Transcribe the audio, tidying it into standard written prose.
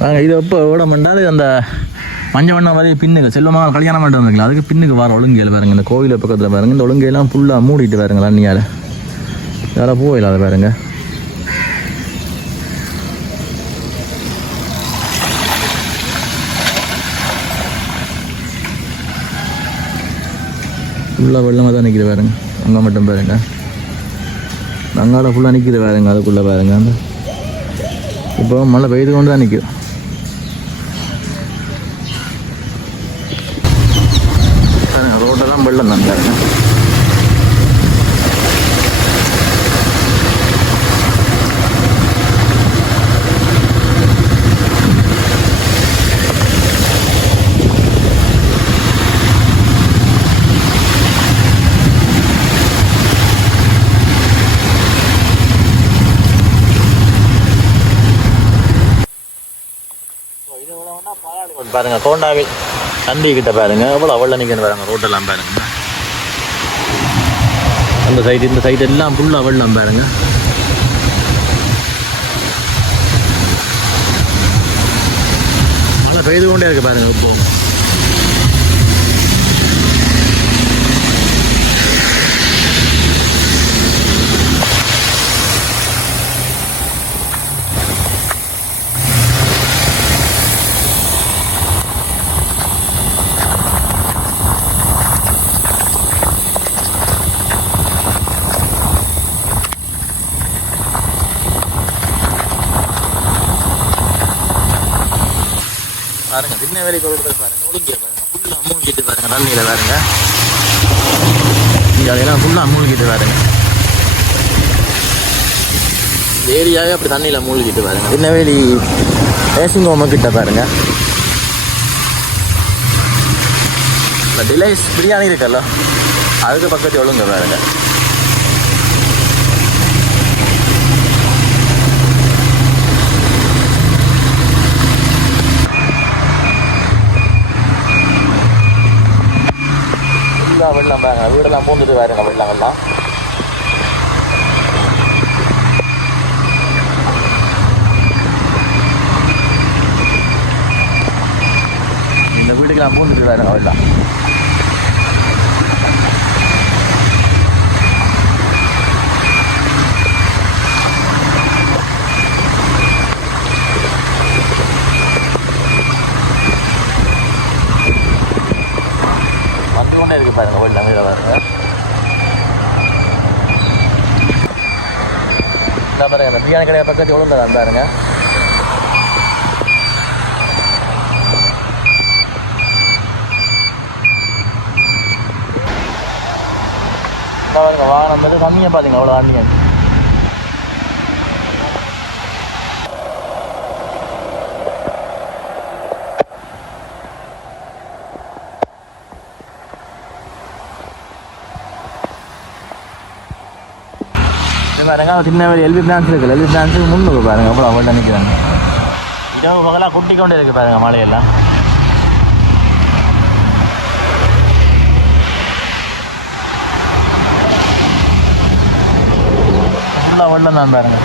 வாங்க இது எப்போ ஓட மாட்டாது அந்த மஞ்சள் வண்ணம் மாதிரி பின்னுக்கு செல்வமாக கல்யாணம் பண்ணிட்டு வந்துருக்கலாம் அதுக்கு பின்னுக்கு வர ஒழுங்கையில் பாருங்க இந்த கோயில் பக்கத்தில் பாருங்க இந்த ஒழுங்கையெல்லாம் ஃபுல்லாக மூடிட்டு பாருங்க தண்ணியால் வேறு போயில அதை பாருங்க ஃபுல்லாக வெள்ளமாக தான் நிற்கிது பாருங்க அங்கே மட்டும் பாருங்க அங்கால ஃபுல்லாக நிற்கிது பாருங்க அதுக்குள்ளே பாருங்க அந்த இப்போ மழை பெய்து கொண்டு தான் நிற்கிது ரோட்டெல்லாம் வெள்ளம் தான் பாருங்க பாருங்க கோண்டாவில் தண்டி கிட்ட பாருங்க எவ்வளோ அவ்வளோ நிற்கணும் பாருங்க ரோட்டெல்லாம் பாருங்க அந்த சைடு இந்த சைடு எல்லாம் ஃபுல்லாக வெள்ளம் பாருங்க மழை பெய்து கொண்டே இருக்கு பாருங்க இப்போ பாருங்க திருநெல்வேலி கோவில் பாருங்க ஒழுங்கிய பாருங்க ஃபுல்லாக அமூழ்கிட்டு பாருங்க தண்ணியில் பாருங்க இங்கே அதெல்லாம் ஃபுல்லாக அமூழ்கிட்டு பாருங்க இந்த ஏரியாவே அப்படி தண்ணியில் மூழ்கிட்டு பாருங்க திருநெல்வேலி ரேசிங் ஹோம கிட்ட பாருங்க இந்த டிலைஸ் பிரியாணி இருக்குல்ல அதுக்கு பக்கத்து ஒழுங்க பாருங்க வெள்ளம் பாருங்க வீடெல்லாம் பூந்துட்டு பாருங்க வெள்ளங்கள்லாம் இந்த வீட்டுக்கெல்லாம் பூந்துட்டு பாருங்க வெள்ளம் இருக்கு பாருங்க வெள்ளம் வீட பாருங்க பாருங்க அந்த பிரியாணி கடையை பக்கத்து ஒழுங்கா பாருங்க பாருங்க வாகனம் வந்து கம்மியாக பாருங்க அவ்வளோ தண்ணியா பாருங்க திருநெல்வேலி எல்பி பிரான்ச் இருக்குல்ல எல்பி பிரான்ச்சுக்கு முன்னுக்கு பாருங்க அவ்வளோ அவ்வளோ நிற்கிறாங்க இரவு பகலாக குட்டி கொண்டே இருக்கு பாருங்க மழையெல்லாம் ஃபுல்லாக வெள்ளம் தான் பாருங்க